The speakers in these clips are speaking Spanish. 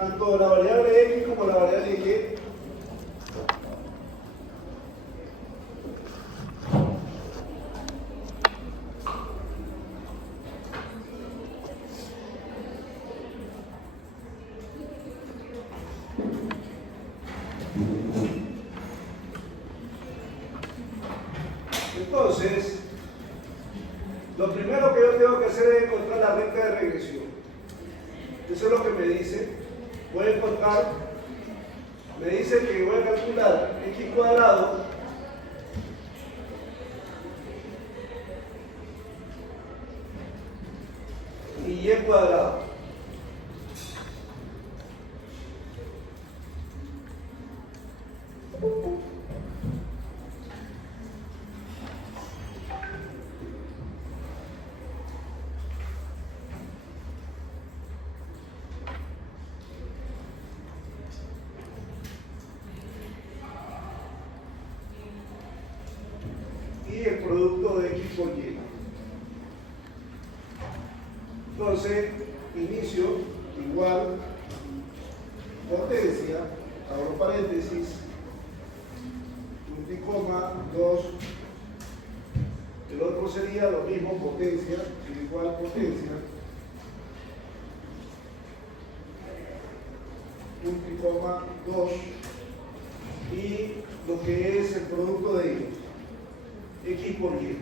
tanto la variable X como la variable Y. Entonces, lo primero que yo tengo que hacer es encontrar la recta de regresión. Eso es lo que me dice. Voy a encontrar, me dice que voy a calcular x cuadrado y y cuadrado. Y el producto de x por y. Entonces, inicio igual potencia, abro paréntesis, punto y coma, 2. El otro sería lo mismo, potencia, igual potencia, punto y coma, 2. Y lo que es el producto de ellos. X por Y.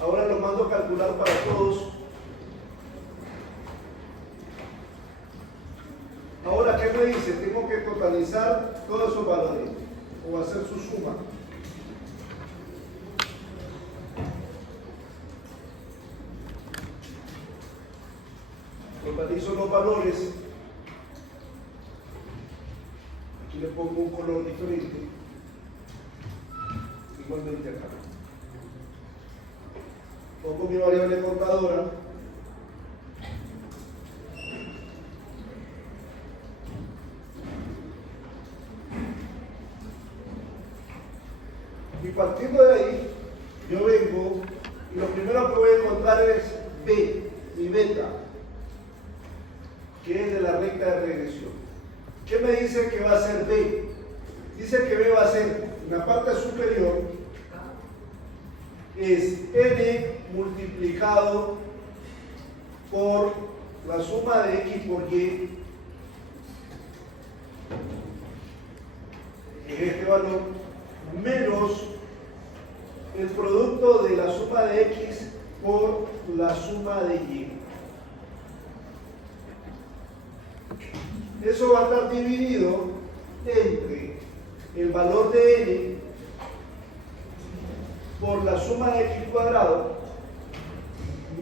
Ahora lo mando a calcular para todos. Ahora, ¿qué me dice? Tengo que totalizar todos esos valores o hacer su suma. Totalizo los valores. Aquí le pongo un color diferente, igualmente acá. Pongo mi variable contadora. Y partiendo de ahí, yo vengo y lo primero que voy a encontrar es B, mi beta, que es de la recta de regresión. ¿Qué me dice que va a ser B? Dice que B va a ser, en la parte superior, es n multiplicado por la suma de x por y en este valor, menos el producto de la suma de x por la suma de y. Eso va a estar dividido entre el valor de n por la suma de x cuadrado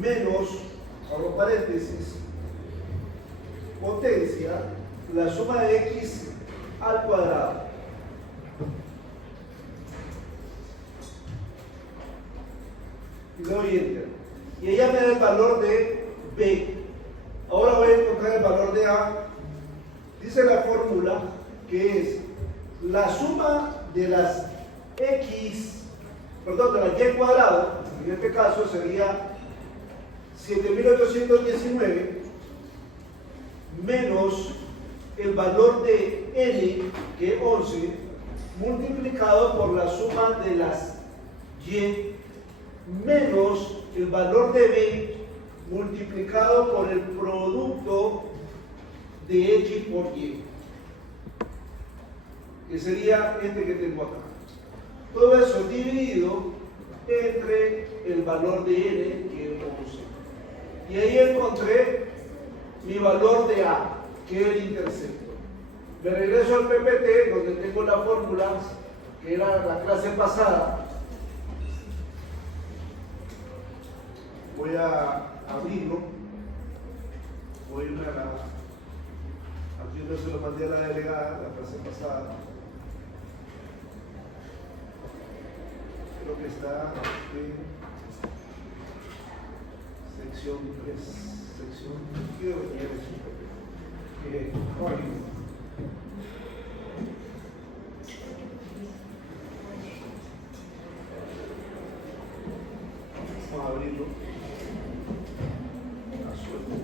menos, abro paréntesis, potencia, la suma de x al cuadrado. Y le doy enter. Y ella me da el valor de b. Ahora voy a encontrar el valor de a. Dice la fórmula que es la suma de las x, perdón, de la y cuadrado, en este caso sería 7819 menos el valor de n, que es 11, multiplicado por la suma de las y menos el valor de b multiplicado por el producto de x por y, que sería este que tengo acá. Todo eso dividido entre el valor de n, que es 11. Y ahí encontré mi valor de a, que es el intercepto. Me regreso al PPT, donde tengo la fórmula, que era la clase pasada. Voy a abrirlo. Voy a irme a la... Aquí yo se lo mandé a la delegada la clase pasada. Creo que está en sección 3. Sección... Quiero venir vamos a abrirlo. A suerte.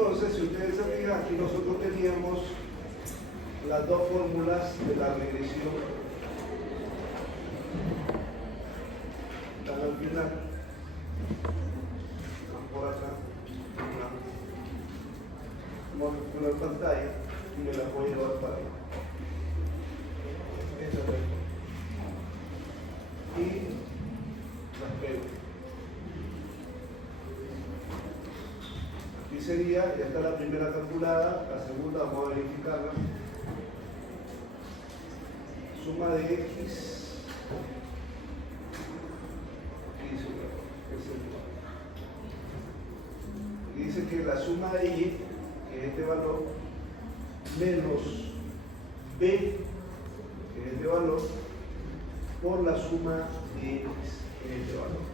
Entonces, si ustedes se fijan, aquí nosotros teníamos las dos fórmulas de la regresión. Están al final. Van por acá. Vamos a poner pantalla y me las voy a llevar para ahí. Esta es la y las pego. Aquí sería, ya está la primera calculada, la segunda vamos a verificarla. Suma de X. Y dice que la suma de Y, que es este valor, menos B, que es este valor, por la suma de X, que es este valor.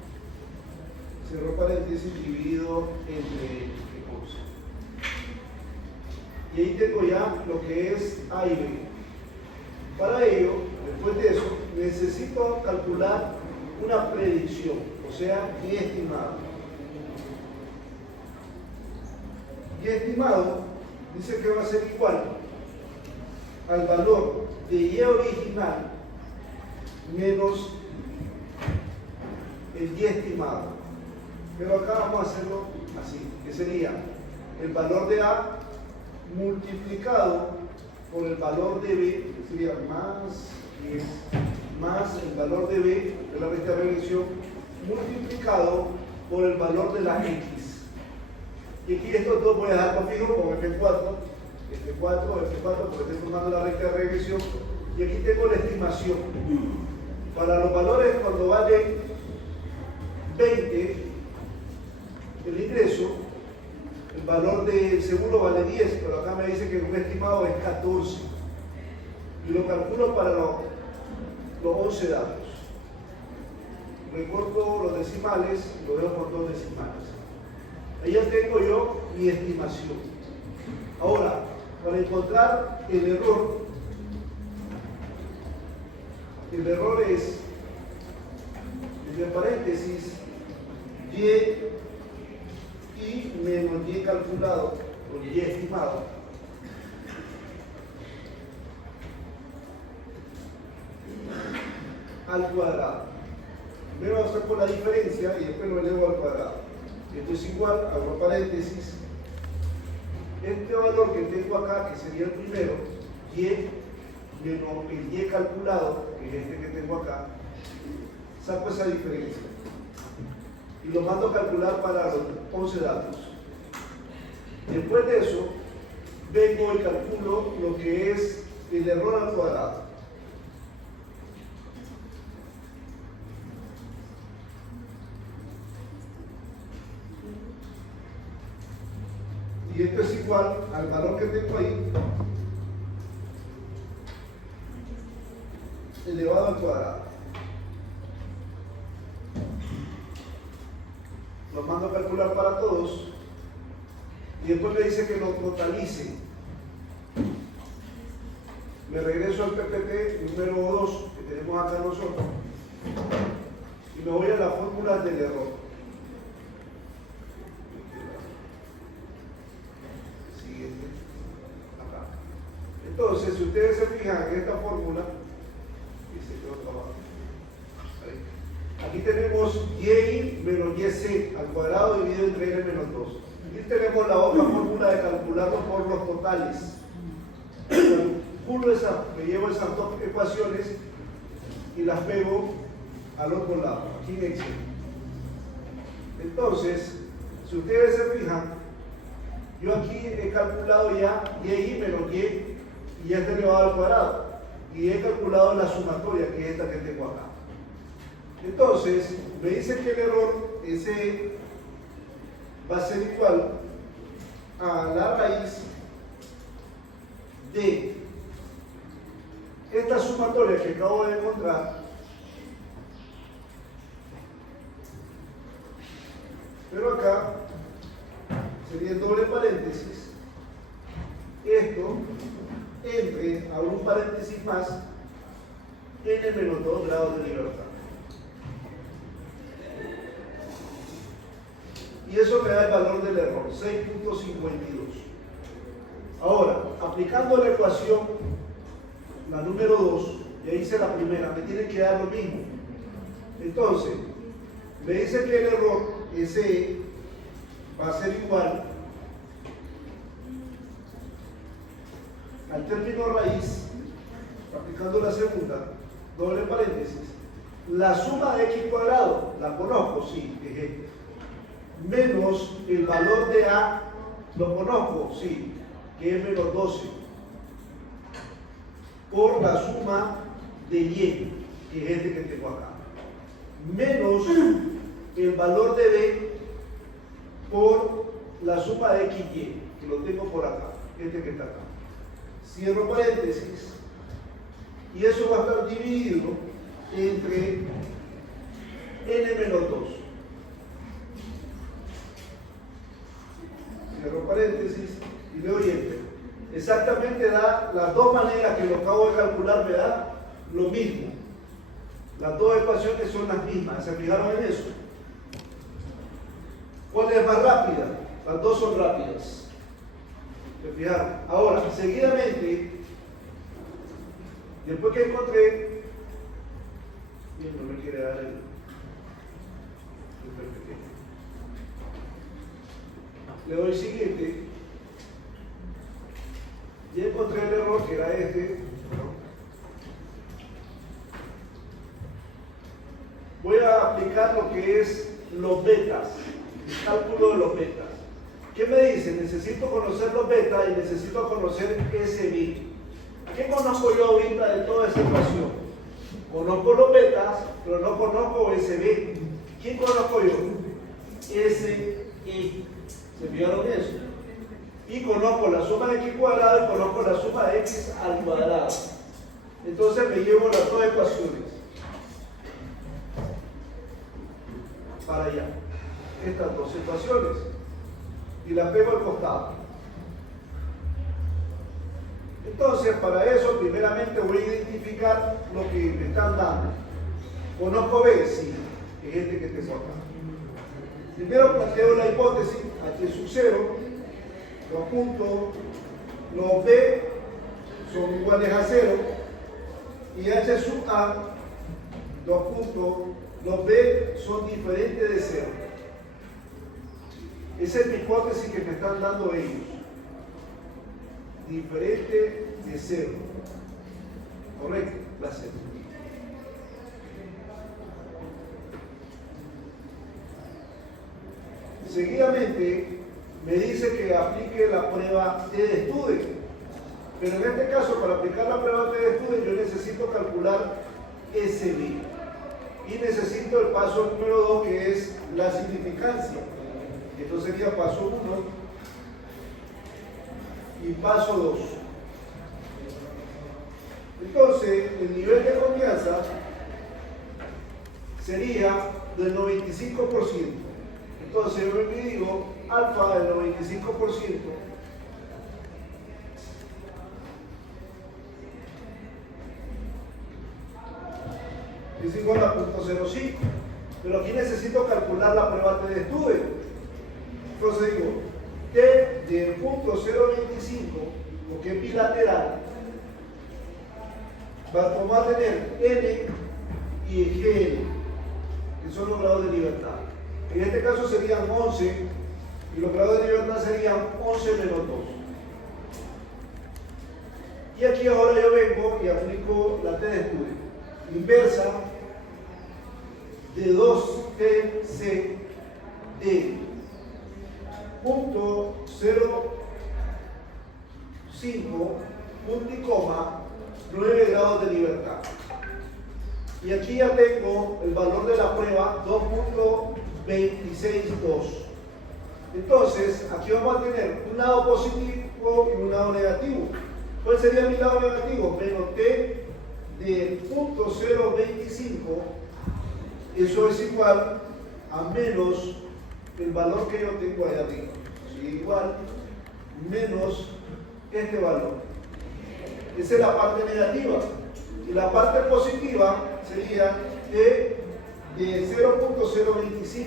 Cerró paréntesis dividido entre X. Y ahí tengo ya lo que es A y B. Para ello, después de eso, necesito calcular una predicción, o sea, Y estimado. Y estimado dice que va a ser igual al valor de Y original menos el Y estimado. Pero acá vamos a hacerlo así, que sería el valor de A multiplicado por el valor de B, que sería más 10, más el valor de B, de la recta de regresión, multiplicado por el valor de la X. Y aquí estos dos voy a dejarlo fijo con F4, F4, porque estoy formando la recta de regresión. Y aquí tengo la estimación. Para los valores cuando vale 20, el ingreso, el valor del seguro vale 10, pero acá me dice que un estimado es 14. Y lo calculo para los 11 datos. Recorto los decimales, lo dejo con 2 decimales. Ahí ya tengo yo mi estimación. Ahora, para encontrar el error es, entre paréntesis, y menos Y calculado, o Y estimado, al cuadrado. Primero vamos a hacer por la diferencia y después lo elevo al cuadrado. Esto es igual, abro paréntesis, este valor que tengo acá, que sería el primero, Y menos el Y calculado, que es este que tengo acá, saco esa diferencia y lo mando a calcular para los 11 datos. Después de eso, vengo y calculo lo que es el error al cuadrado. Y esto es igual al valor que tengo ahí, elevado al cuadrado. Lo mando a calcular para todos y después me dice que lo totalice. Me regreso al PPT número 2 que tenemos acá nosotros y me voy a la fórmula del error. Siguiente, acá. Entonces, si ustedes se fijan en esta fórmula, aquí tenemos Y menos YC al cuadrado dividido entre N menos 2. Aquí tenemos la otra fórmula de calcularlo por los totales. Me llevo esas dos ecuaciones y las pego al otro lado, aquí en Excel. Entonces, si ustedes se fijan, yo aquí he calculado ya Y menos Y y ya está elevado al cuadrado. Y he calculado la sumatoria, que es esta que tengo acá. Entonces, me dice que el error ese va a ser igual a la raíz de esta sumatoria que acabo de encontrar, pero acá sería el doble paréntesis, esto entre, abro un paréntesis más, N menos 2 grados de libertad. y eso me da el valor del error, 6.52. Ahora, aplicando la ecuación, la número 2, ya hice la primera, me tiene que dar lo mismo. Entonces, me dice que el error, ese va a ser igual al término raíz, aplicando la segunda, doble paréntesis, la suma de x cuadrado, la conozco, sí, menos el valor de a, lo conozco, sí, que es menos 12, por la suma de y, que es este que tengo acá, menos el valor de b por la suma de x y, que lo tengo por acá, este que está acá. Cierro paréntesis, y eso va a estar dividido entre n menos 2. Cierro paréntesis y le doy enter. Exactamente da las dos maneras que lo acabo de calcular, me da lo mismo. Las dos ecuaciones son las mismas. ¿Se fijaron en eso? ¿Cuál es más rápida? Las dos son rápidas. ¿Se fijaron? Ahora, seguidamente, después que encontré, no me quiere dar el pequeño. Le doy siguiente. Y encontré el error que era este. Voy a aplicar lo que es los betas, el cálculo de los betas. ¿Qué me dice? Necesito conocer los betas y necesito conocer SB. ¿Qué conozco yo ahorita de toda esa ecuación? Conozco los betas, pero no conozco SB. ¿Quién conozco yo? SI. ¿Se fijaron eso? Y conozco la suma de x cuadrado y conozco la suma de x al cuadrado. Entonces me llevo las dos ecuaciones para allá, estas dos ecuaciones, y las pego al costado. Entonces, para eso, primeramente voy a identificar lo que me están dando. ¿Conozco B? Sí, es este que tengo acá. Primero planteo la hipótesis, h sub 0, los puntos, los B son iguales a 0, y h sub A, los puntos, los B son diferentes de 0. Esa es mi hipótesis que me están dando ellos. Diferente de 0. Correcto, la 0. Seguidamente me dice que aplique la prueba T de Student. Pero en este caso, para aplicar la prueba T de Student, yo necesito calcular SB. Y necesito el paso número 2, que es la significancia. Esto sería paso 1 y paso 2. Entonces, el nivel de confianza sería del 95%. Entonces, yo me digo alfa del 95%. Es igual a 0.05, pero aquí necesito calcular la prueba T de Student. Entonces digo, T del punto 0.25, porque es bilateral, va a tener N y GN, que son los grados de libertad. En este caso serían 11, y los grados de libertad serían 11 menos 2. Y aquí ahora yo vengo y aplico la T de Student. Inversa de 2TC de punto 0.5 punto y coma 9 grados de libertad. Y aquí ya tengo el valor de la prueba 2.262. Entonces aquí vamos a tener un lado positivo y un lado negativo. ¿Cuál sería mi lado negativo? Menos T del punto 0.25, eso es igual a menos el valor que yo tengo ahí arriba. ¿Sí? Igual menos este valor. Esa es la parte negativa. Y la parte positiva sería T de 0.025.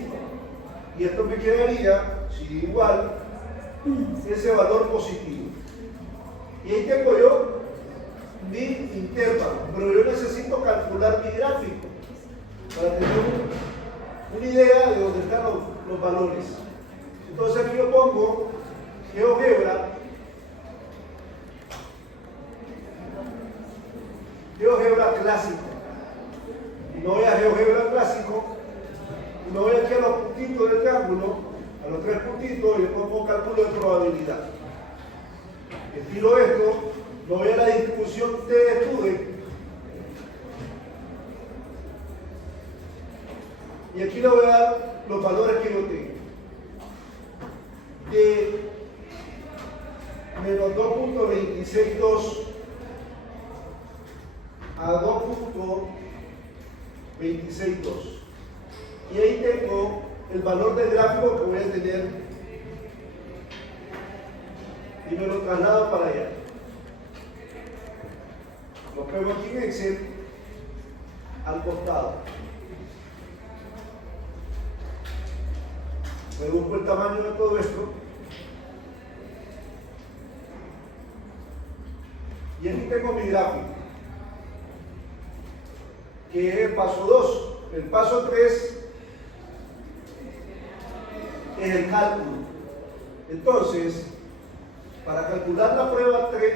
Y esto me quedaría, si igual, ese valor positivo. Y ahí tengo yo mi intervalo, pero yo necesito calcular mi gráfico para tener una idea de dónde están los valores. Entonces aquí yo pongo GeoGebra clásico. Y no voy a GeoGebra clásico, y me voy aquí a los puntitos del triángulo, a los 3 puntitos, y le pongo cálculo de probabilidad. Estiro esto, me voy a la distribución T de Stude, y aquí le voy a dar los valores que yo tengo. De menos 2.262 a 2.262. Y ahí tengo el valor del gráfico que voy a tener y me lo traslado para allá. Lo pego aquí en Excel al costado. Reduzco el tamaño de todo esto. Y aquí tengo mi gráfico, que es el paso 2. El paso 3 es el cálculo. Entonces, para calcular la prueba 3,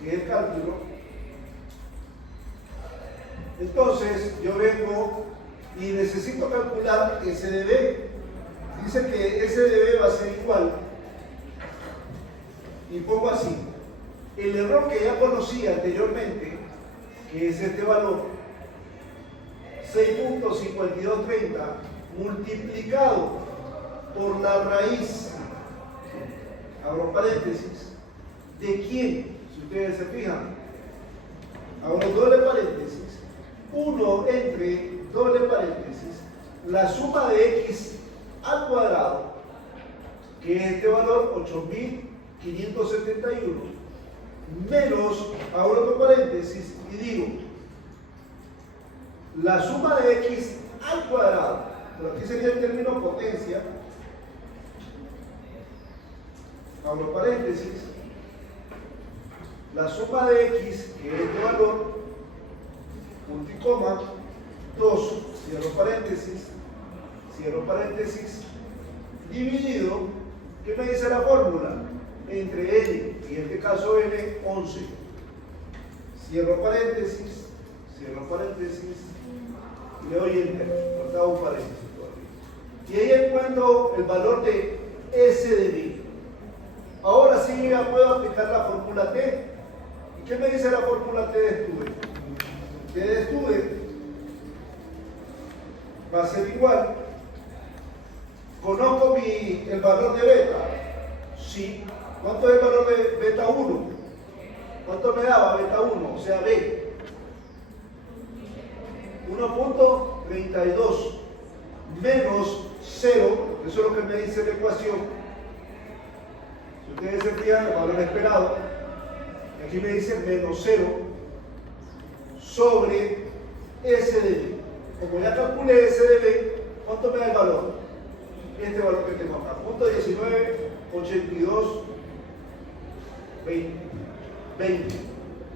que es el cálculo, entonces yo vengo y necesito calcular SDB. Dice que SDB va a ser igual, y pongo así, el error que ya conocí anteriormente, que es este valor, 6.5230 multiplicado por la raíz, abro paréntesis, ¿de quién? Si ustedes se fijan, abro doble paréntesis, 1 entre doble paréntesis, la suma de x al cuadrado, que es este valor 8.571, menos, abro otro paréntesis y digo, la suma de x al cuadrado, pero aquí sería el término potencia, abro paréntesis, la suma de x, que es este valor, punto y coma, 2, cierro paréntesis, dividido, ¿qué me dice la fórmula? Entre n, y en este caso n, 11. Cierro paréntesis, y le doy enter, faltaba un paréntesis todavía. Y ahí encuentro el valor de S de B. Ahora sí ya puedo aplicar la fórmula T. ¿Y qué me dice la fórmula T de Stude? T de Stude va a ser igual. ¿Conozco el valor de beta? Sí. ¿Cuánto es el valor de beta 1? ¿Cuánto me daba beta 1? O sea, B. 1.32 menos 0, eso es lo que me dice la ecuación. Si ustedes se fijan, el valor esperado, aquí me dice menos 0 sobre S de B. Como ya calculé S de B, ¿cuánto me da el valor? Este valor que tengo acá, 0.1982 20.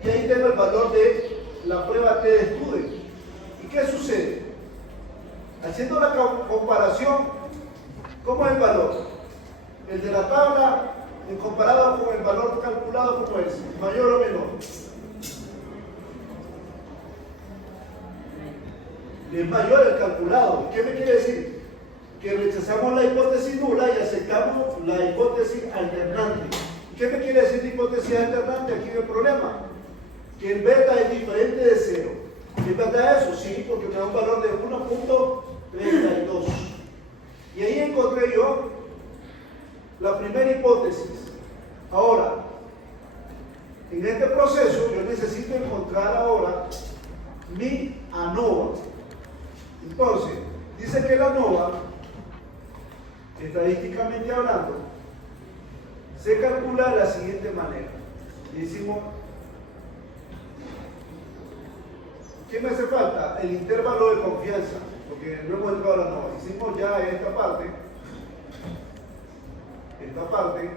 Y ahí tengo el valor de la prueba T de Stude. ¿Y qué sucede? Haciendo la comparación, ¿cómo es el valor? El de la tabla, en comparado con el valor calculado, ¿cómo es? ¿Mayor o menor? Es mayor el calculado. ¿Qué me quiere decir? Que rechazamos la hipótesis nula y aceptamos la hipótesis alternante. ¿Qué me quiere decir la hipótesis alternante? Aquí hay un problema. Que el beta es diferente de 0. ¿Es verdad eso? Sí, porque me da un valor de 1.32. Y ahí encontré yo la primera hipótesis. Ahora, en este proceso yo necesito encontrar ahora mi ANOVA. Entonces, dice que la ANOVA, estadísticamente hablando, se calcula de la siguiente manera. Decimos, ¿qué me hace falta? El intervalo de confianza, porque no hemos entrado a la ANOVA. Hicimos ya esta parte, esta parte,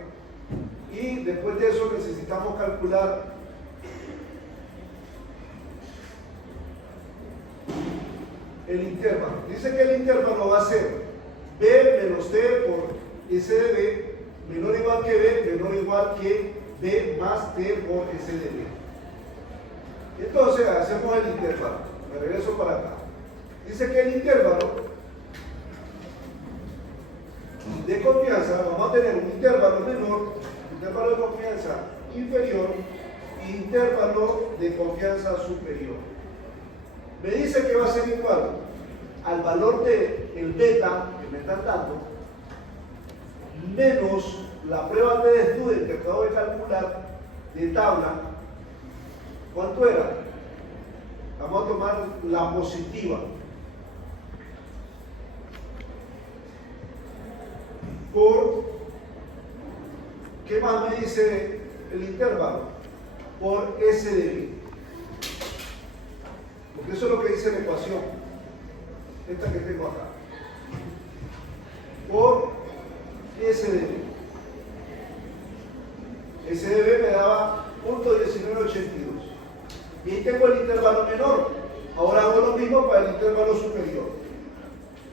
y después de eso necesitamos calcular el intervalo. Dice que el intervalo va a ser B menos T por S de B menor o igual que B menor o igual que B más T por S de B. Entonces hacemos el intervalo. Me regreso para acá. Dice que el intervalo de confianza, vamos a tener un intervalo menor, intervalo de confianza inferior e intervalo de confianza superior. Me dice que va a ser igual al valor del beta que me están dando menos la prueba de estudio que acabo de calcular de tabla. ¿Cuánto era? Vamos a tomar la positiva por, ¿qué más me dice el intervalo? Por S de B. Porque eso es lo que dice la ecuación, esta que tengo acá. Por S de B. S de B me daba 0.1982. Y ahí tengo el intervalo menor. Ahora hago lo mismo para el intervalo superior,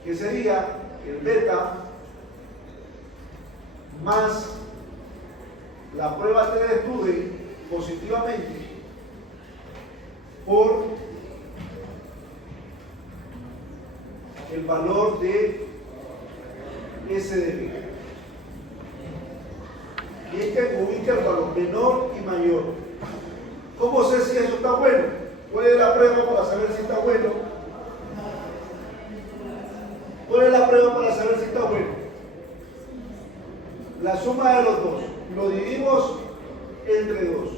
que sería el beta más la prueba T de Study positivamente por el valor de S de B. Y es que con un intervalo menor y mayor. ¿Cómo sé si eso está bueno? ¿Cuál es la prueba para saber si está bueno? ¿Cuál es la prueba para saber si está bueno? La suma de los dos. Lo dividimos entre 2.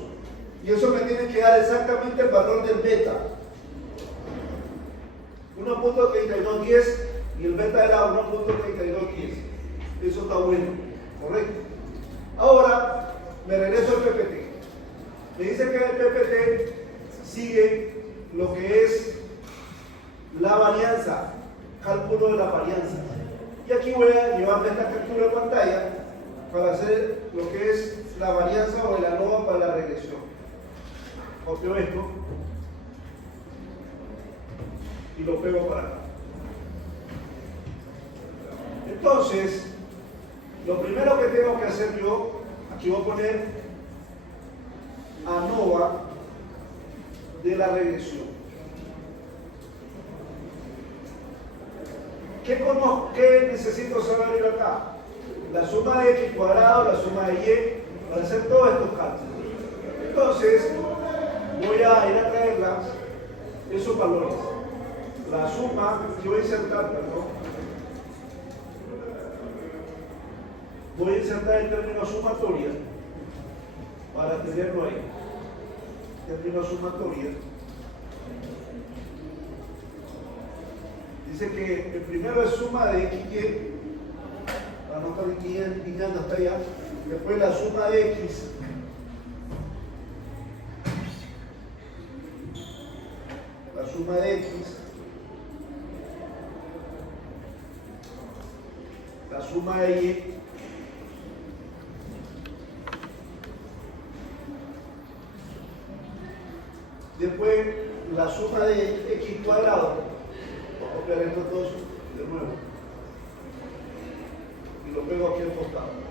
Y eso me tiene que dar exactamente el valor del beta. 1.3210 y el beta era 1.3210. Eso está bueno, ¿correcto? Ahora me regreso al PPT. Me dice que el PPT sigue lo que es la varianza, cálculo de la varianza. Y aquí voy a llevarme esta captura de pantalla para hacer lo que es la varianza o el ANOVA para la regresión. Copio esto y lo pego para acá. Entonces, lo primero que tengo que hacer yo, aquí voy a poner ANOVA de la regresión. ¿Qué necesito saber yo acá? La suma de x cuadrado, la suma de y, para hacer todos estos cálculos. Entonces, voy a ir a traerlas, esos valores. La suma, yo voy a insertar, perdón. Voy a insertar el término sumatoria para tenerlo ahí. Término sumatoria. Dice que el primero es suma de x y, para no estar guiando hasta allá. Después la suma de x la suma de x, la suma de y, después la suma de x cuadrado. Voy a copiar estos dos de nuevo y lo pego aquí al costado.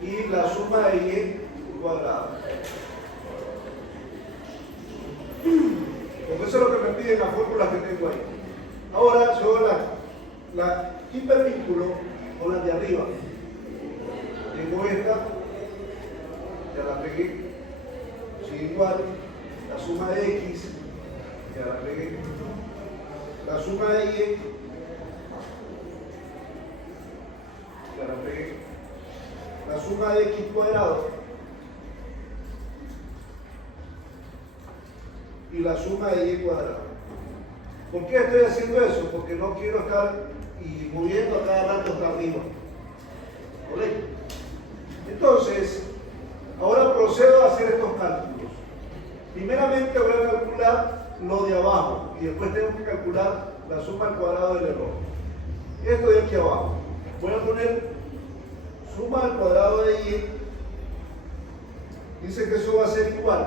Y la suma de y cuadrado. Porque eso es lo que me piden las fórmulas que tengo ahí. Ahora yo la hipervínculo con la de arriba. Tengo esta, ya la pegué, sigue igual, la suma de x, ya la pegué, la suma de y, ya la pegué, la suma de x cuadrado y la suma de y cuadrado. ¿Por qué estoy haciendo eso? Porque no quiero estar moviendo a cada rato hasta arriba. ¿Correcto? Entonces, ahora procedo a hacer estos cálculos. Primeramente voy a calcular lo de abajo y después tengo que calcular la suma al cuadrado del error. Esto de aquí abajo. Voy a poner suma al cuadrado de y. Dice que eso va a ser igual.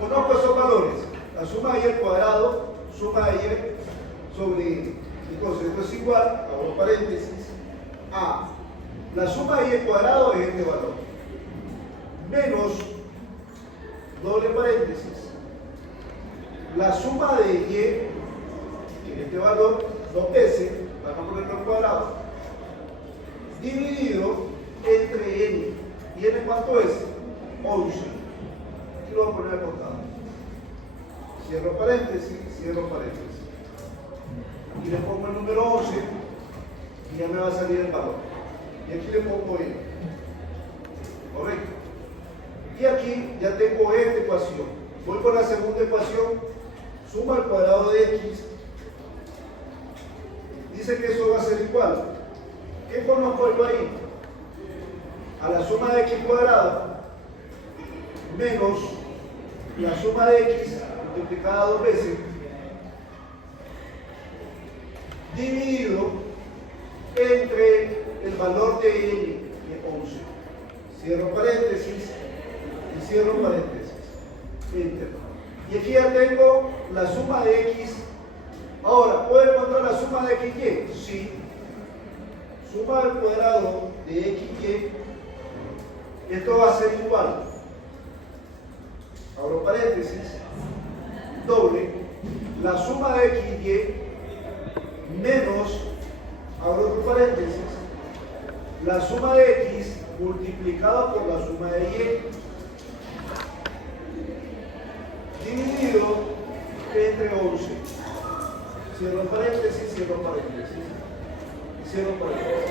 Conozco esos valores. La suma de y al cuadrado, suma de y sobre y. Entonces esto es igual, abro paréntesis, a la suma de y al cuadrado es este valor. Menos, doble paréntesis, la suma de y, en este valor, dos veces, vamos a ponerlo al cuadrado, dividido entre n. ¿Y n cuánto es? 11. Aquí lo voy a poner al costado. Cierro paréntesis, cierro paréntesis. Aquí le pongo el número 11 y ya me va a salir el valor. Y aquí le pongo n. ¿Correcto? Y aquí ya tengo esta ecuación. Voy con la segunda ecuación. Suma al cuadrado de x. Dice que eso va a ser igual. ¿Qué conozco yo ahí? A la suma de x cuadrado menos la suma de x multiplicada dos veces dividido entre el valor de n, que es 11. Cierro paréntesis y cierro paréntesis. Enter. Y aquí ya tengo la suma de x. Ahora, ¿puedo encontrar la suma de x y? Sí. Suma al cuadrado de x y. Esto va a ser igual. Abro paréntesis. Doble. La suma de x y menos, abro otro paréntesis, la suma de x multiplicado por la suma de y dividido entre 11. Cierro paréntesis, cierro paréntesis, cierro paréntesis.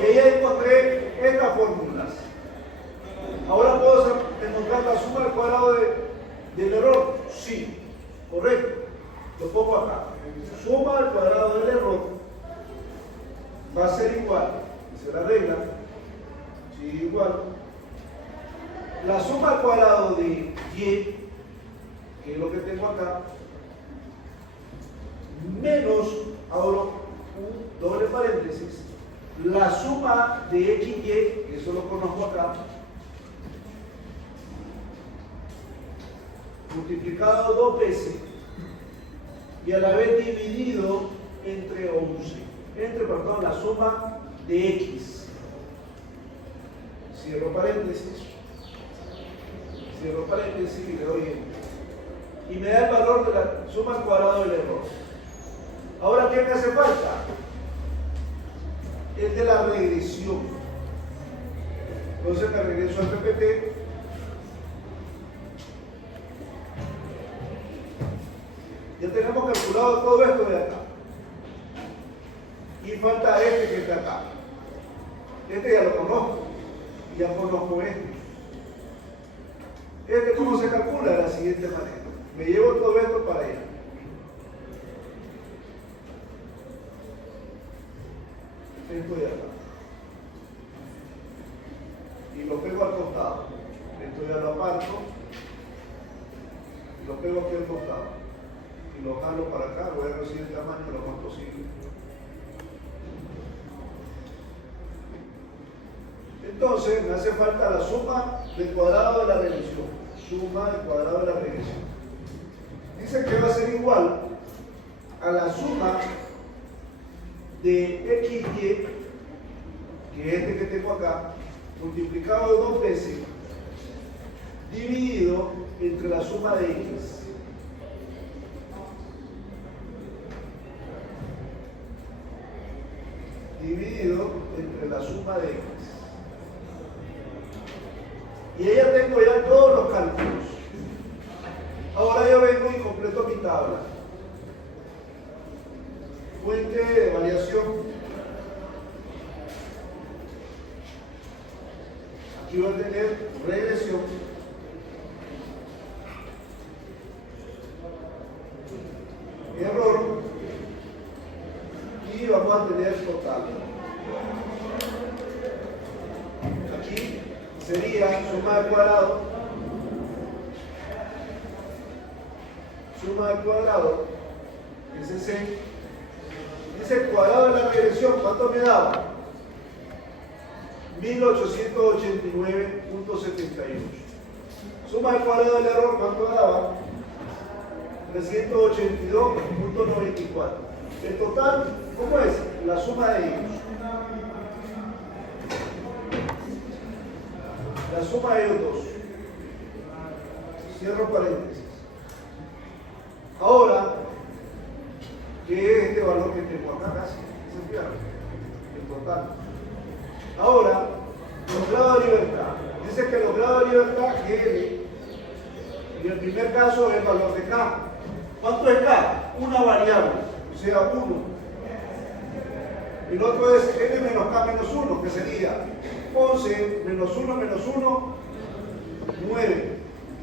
Y ahí encontré estas fórmulas. Ahora puedo encontrar la suma al cuadrado del error. Sí, correcto. Lo pongo acá. Suma al cuadrado del error va a ser igual, dice la regla, sí, igual, la suma al cuadrado de y, que es lo que tengo acá, menos, abro un doble paréntesis, la suma de x y, que eso lo conozco acá, multiplicado dos veces y a la vez dividido entre 11. Perdón, la suma de x. Cierro paréntesis y le doy enter. Y me da el valor de la suma al cuadrado del error. Ahora, ¿qué me hace falta? El de la regresión. Entonces me regreso al PPT. Ya tenemos calculado todo esto de acá. Y falta este que está acá. Este ya lo conozco. Ya conozco este. Este, ¿cómo se calcula? De la siguiente manera. Me llevo todo esto para allá. Esto de acá. Y lo pego al costado. Esto ya lo aparto. Y lo pego aquí al costado. Y lo jalo para acá. Voy a reducir el tamaño lo más posible. Entonces me hace falta la suma del cuadrado de la regresión. Suma del cuadrado de la regresión. Dice que va a ser igual a la suma de x y, que es este que tengo acá, multiplicado dos veces, dividido entre la suma de x. Dividido entre la suma de x. Y ahí ya tengo ya todos los cálculos. Ahora yo vengo y completo mi tabla. Fuente de variación. Aquí voy a tener regresión. Error. Y vamos a tener total. Aquí sería suma al cuadrado suma del cuadrado, es ese cuadrado de la regresión, ¿cuánto me daba? 1889.78. Suma del cuadrado del error, ¿cuánto daba? 382.94. El total, ¿cómo es? La suma de ellos. La suma de ellos dos. Cierro paréntesis. Ahora, ¿qué es este valor que tengo acá casi? El total. Ahora, los grados de libertad. Dice que los grados de libertad Gn, y el primer caso es el valor de K. ¿Cuánto es K? Una variable, o sea, 1. El otro es N menos K menos 1, que sería 11 menos 1 menos 1, 9.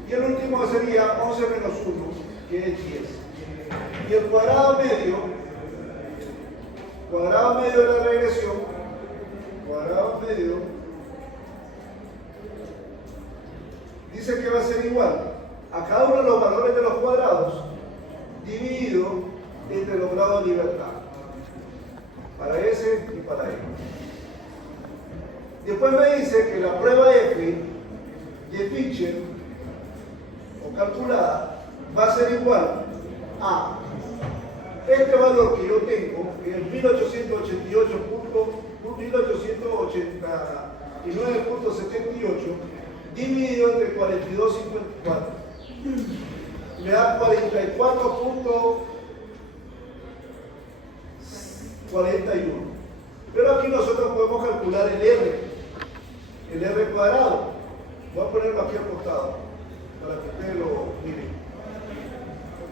Y el último sería 11 menos 1, que es 10. Y el cuadrado medio de la regresión, dice que va a ser igual a cada uno de los valores de los cuadrados dividido entre los grados de libertad, para S y para E. Después me dice que la prueba F de Fisher o calculada va a ser igual a este valor que yo tengo, que es 1889.78 dividido entre 42.54. Me da 44.41. Pero aquí nosotros podemos calcular el R cuadrado. Voy a ponerlo aquí al costado para que ustedes lo miren.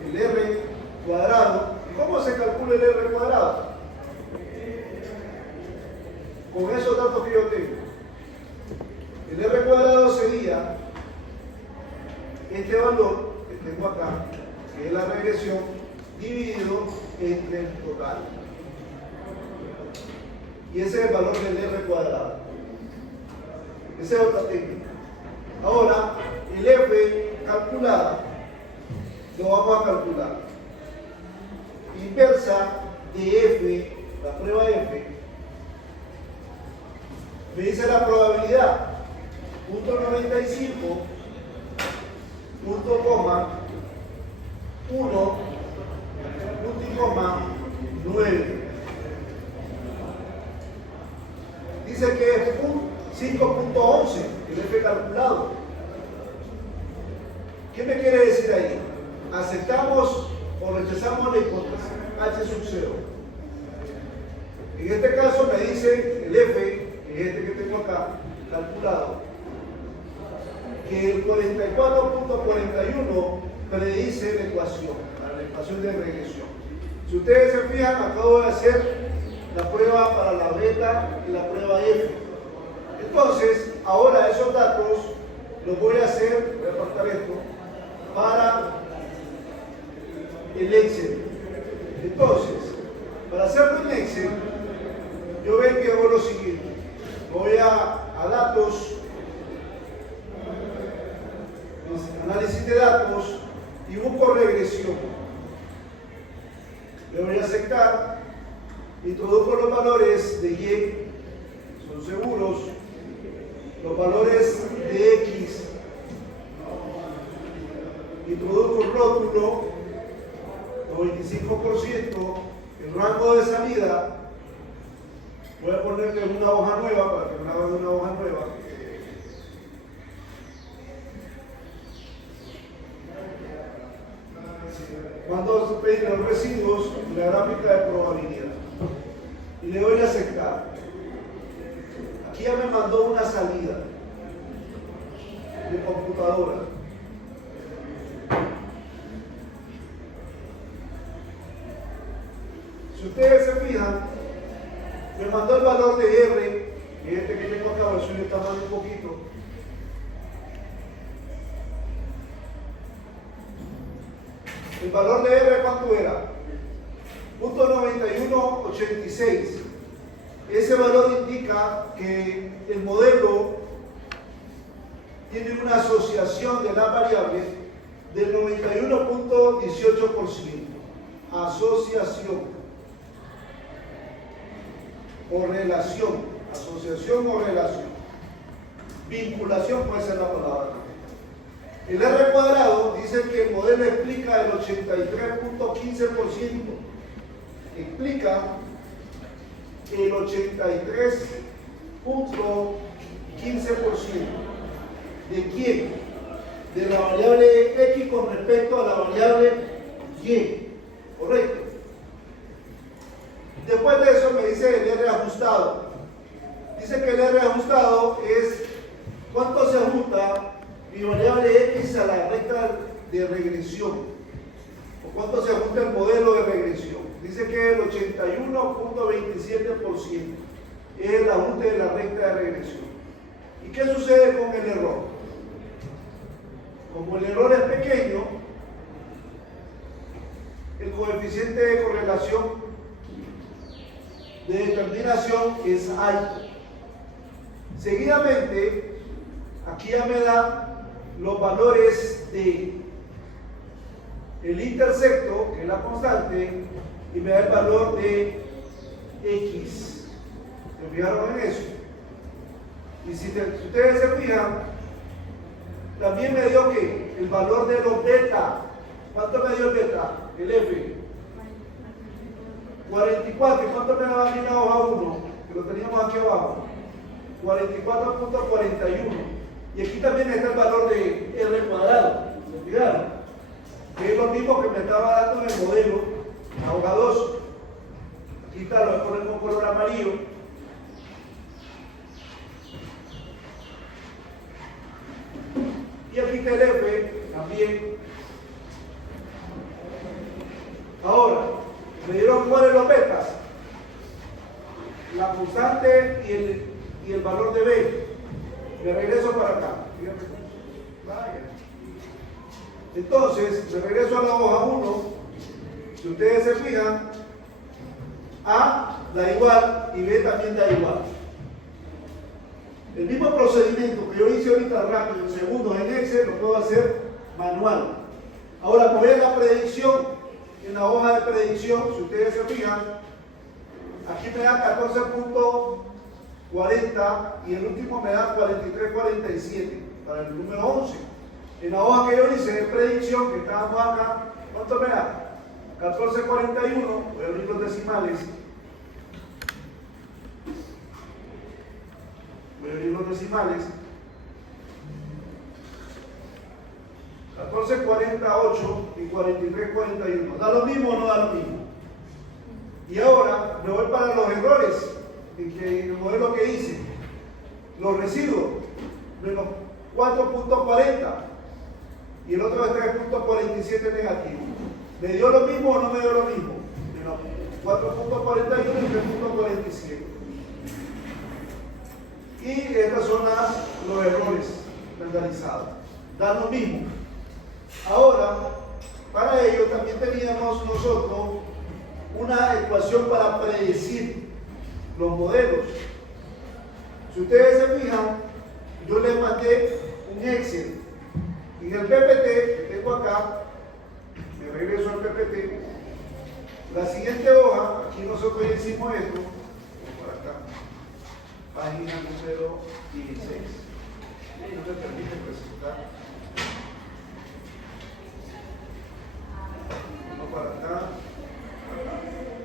El R cuadrado. ¿Cómo se calcula el R cuadrado? Con esos datos que yo tengo. El R cuadrado sería este valor que tengo acá, que es la regresión, dividido entre el total. Y ese es el valor del R cuadrado. Esa es otra técnica. Ahora, el F calculada lo vamos a calcular. Inversa de F, la prueba F, me dice la probabilidad, 0.95, 0.9. Dice que es 5.11 el F calculado. ¿Qué me quiere decir ahí? ¿Aceptamos o rechazamos la hipótesis H sub 0? En este caso me dice el F, que es este que tengo acá calculado, que el 44.41 predice la ecuación de regresión. Si ustedes se fijan, acabo de hacer la prueba para la beta y la prueba F. Entonces, ahora esos datos los voy a hacer, voy a apartar esto, para el Excel. Entonces, para hacerlo en Excel, yo ven que hago lo siguiente. Voy a datos, análisis de datos y busco regresión. Le voy a aceptar, introduzco los valores de Y, son seguros, los valores de X, introduzco el rótulo, los 25%, el rango de salida. Voy a ponerle una hoja nueva para que me hagan una hoja nueva. Cuando se piden los residuos, la gráfica de probabilidad. Y le doy a aceptar. Aquí ya me mandó una salida de computadora. Si ustedes se fijan, me mandó el valor de R, que este que tengo acá, el suyo está más un poquito. El valor de R, ¿cuánto era? 0.9186. Ese valor indica que el modelo tiene una asociación de las variables del 91.18%. Asociación o relación. Asociación o relación. Vinculación puede ser la palabra. El R cuadrado dice que el modelo explica el 83.15%. Explica el 83.15%. ¿De quién? De la variable X con respecto a la variable Y. ¿Correcto? Después de eso me dice el R ajustado. Dice que el R ajustado es cuánto se ajusta mi variable X a la recta de regresión. O cuánto se ajusta el modelo de regresión. Dice que el 81.27% es el ajuste de la recta de regresión. ¿Y qué sucede con el error? Como el error es pequeño, el coeficiente de correlación de determinación es alto. Seguidamente, aquí ya me da los valores de el intersecto, que es la constante, y me da el valor de X. ¿Se fijaron en eso? Y si ustedes se fijan, también me dio que el valor de los beta. ¿Cuánto me dio el beta? El F. 44. ¿Y cuánto me daba aquí en la hoja 1? Que lo teníamos aquí abajo. 44.41. Y aquí también está el valor de R cuadrado. ¿Se fijaron? Que es lo mismo que me estaba dando en el modelo la hoja 2. Aquí está, lo voy a poner con color amarillo. Y aquí está el F también. Ahora, me dieron cuáles los betas. La constante y el valor de B. Me regreso para acá. Vaya. Entonces, me regreso a la hoja 1. Si ustedes se fijan, A da igual y B también da igual. El mismo procedimiento que yo hice ahorita rápido, en segundos en Excel, lo puedo hacer manual. Ahora, como es la predicción, en la hoja de predicción, si ustedes se fijan, aquí me da 14.40 y el último me da 43.47 para el número 11. En la hoja que yo hice de predicción, que estábamos acá, ¿cuánto me da? 14.41, voy a abrir los decimales. Voy a abrir los decimales. 14.48 y 43.41. ¿Da lo mismo o no da lo mismo? Y ahora me voy para los errores en el modelo que hice. Los residuos, menos 4.40 y el otro es 3.47 negativo. ¿Me dio lo mismo o no me dio lo mismo? Menos 4.41 y 3.47. Y estas son los errores estandarizados. Dan lo mismo. Ahora, para ello también teníamos nosotros una ecuación para predecir los modelos. Si ustedes se fijan, yo les mandé un Excel. Y en el PPT que tengo acá, me regreso al PPT. La siguiente hoja, aquí nosotros hicimos esto, por acá, página número 16. No se permite presentar.